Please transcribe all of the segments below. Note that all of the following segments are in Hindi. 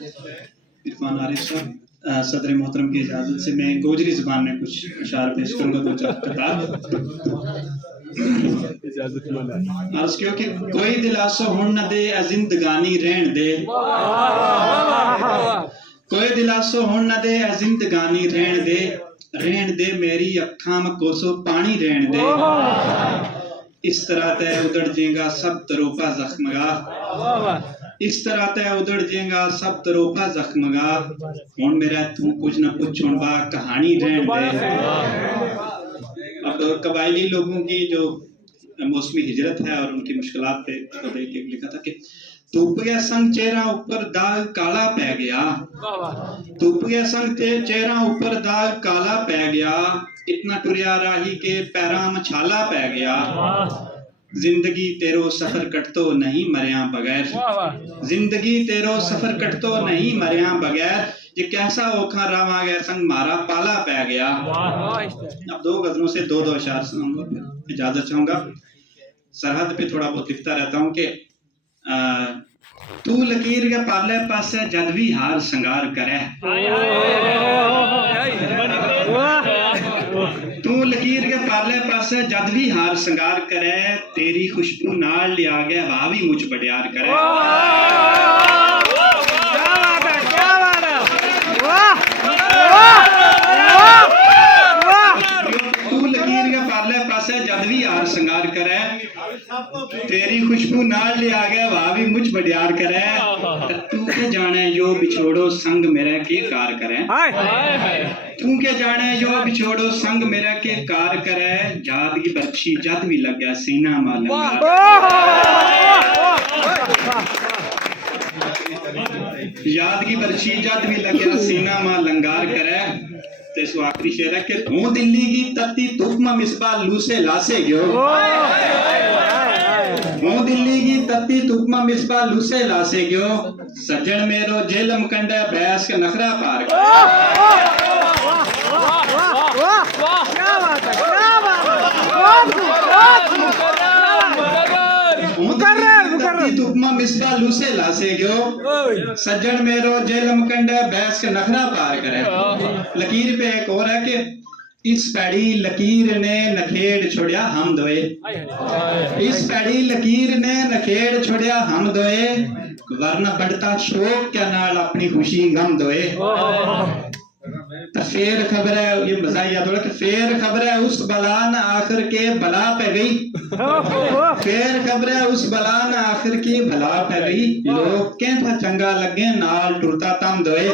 इरफान आरिफ साहब, सदर मोहतरम की इजाज़त से मैं गोजरी ज़ुबान में कुछ अशार पेश करूँगा, दो चार किताब। अर्ज़ किया कि कोई दिलासो हुण न दे जिंदगानी रहन दे, कोई दिलासो हुण न दे जिंदगानी रहन दे मेरी अखां में कोसो पानी रहन दे। इस तरह तय उधड़ जेगा सब तरोपा जख्मगा, इस तरह तय उधड़ जेगा सब तरोपा जख्मगा। हुण मेरा तू कुछ न कुछ बा कहानी रहन दे। अब कबायली लोगों की जो मौसमी हिजरत है और उनकी मुश्किलात पे देख के लिखा था कि धुप गया संग चेहरा ऊपर दाग काला पै गया, धुप गया संग चेहरा ऊपर दाग काला पै गया। इतना टुरिया राही के पैरा में छाला पै गया। जिंदगी तेरो सफर कटतो नहीं मरिया बगैर, जिंदगी तेरो सफर कटतो नहीं मरिया बगैर। ये कैसा ओखा रावा गया संग मारा पाला पै गया। अब दो गजलों से दो दो अशार सुनाऊंगा, इजाजत चाहूंगा। सरहद पे थोड़ा बहुत लिखता रहता हूँ कि तू लकीर के पाले पासे जद भी हार संगार करे, तू लकीर के पाले पासे जद भी हार संगार करे। तेरी खुशबू नाल लिया गया वाह भी मुझ बड़ियार करे। तू लकीर के पाले पासे जद भी हार संगार करे, तेरी खुशबू नाल लिया गया वाह भी मुझ बड़ियार करे। तू के जाने यो बिछोड़ो संग मेरा के कार करे, तू के जाने यो बिछोड़ो संग मेरा के कार करे। याद की बर्छी जद भी लग गया सीना मालंगा, याद की बर्छी जद भी लग गया सीना मां लंगार करे। ते सो आखिरी शेर है कि तू दिल्ली की तत्ती धूप में मिसबा लूसे लासे गयो, तू दिल्ली की तत्ती धूप में मिसबा लूसे लासे गयो। सज्जन मेरो जेलम कंडा भैंस के नखरा पार धूप में मिसबा लूसे लासे गयो। सज्जन मेरो जेलम कंडा भैंस के नखरा पार करे। लकीर पे एक और है कि इस पैड़ी लकीर ने नखेड़ छोड़िया हम दोए, इस पैड़ी लकीर ने नखेड़ छोड़िया हम दोए। वरना बढ़ता शोक क्या नाल अपनी खुशी गम दोए। तो फिर खबर है, ये मजा याद हो रहा कि फिर खबर है उस बला न आखिर के भला पे गई, फिर खबर है उस बला न आखिर की भला पे गई। लोग के था चंगा लगे नाल टुरता तम दोए।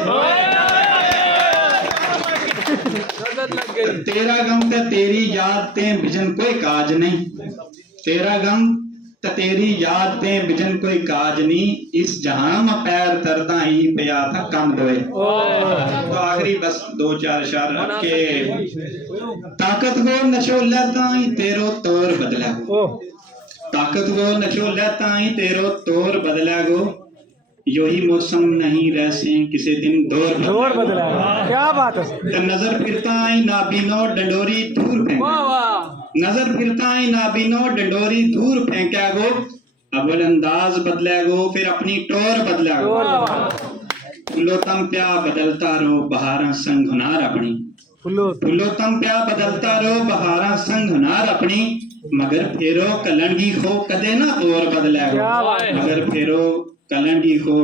तेरा गम ते तेरी याद ते बिजन कोई काज नहीं, तेरा गम ते तेरी याद ते बिजन कोई काज नहीं। इस जहां में पैर तरदा ही पिया था कम दोए। तो आखिरी बस दो चार अशार के ताकत को नशो लेता ही तेरो तौर बदला गो, ताकत को नशो लेता ही तेरो तौर बदला गो। यही मौसम नहीं रहसे किसी दिन दौर बदला। क्या बात है। नजर फिरता ही नाबीनो डंडोरी दूर फेंका, नजर फिरता ही नाबीनो डंडोरी दूर फेंका गो। अव्वल अंदाज बदला गो फिर अपनी टोर बदला गो। फुलो तम प्या बदलता रो बहारा संग हुनार अपनी, फुलो तम प्या बदलता रो बहारा संग हुनार अपनी। मगर फेरो कलंगी खो कदे ना तोर बदला गो, मगर फेरो कलंगी को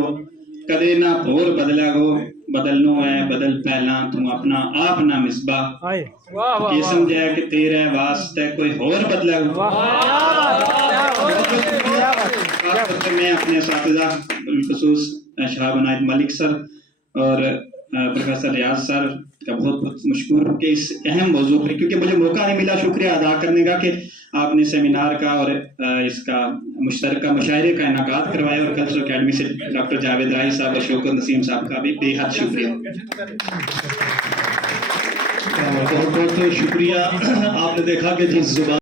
कदे ना भोर बदला गो। बदलनो है बदल पहला तू अपना आप ना मिसबा, ये समझाया कि तेरे वास्ते कोई और बदला गो। मैं अपने साथिजा बिलखुसूस शहाब अनायत मलिक सर और प्रोफेसर रियाज सर का बहुत बहुत मशकूर हूँ कि इस अहम मौजू पर, क्योंकि मुझे मौका नहीं मिला शुक्रिया अदा करने का कि आपने सेमिनार का और इसका मुश्तरका मुशायरे का इनाकात करवाया। और कल्चरल अकेडमी से डॉक्टर जावेद राही साहब और शौकत नसीम साहब का भी बेहद शुक्रिया। बहुत बहुत शुक्रिया। आपने देखा कि जिस जुबान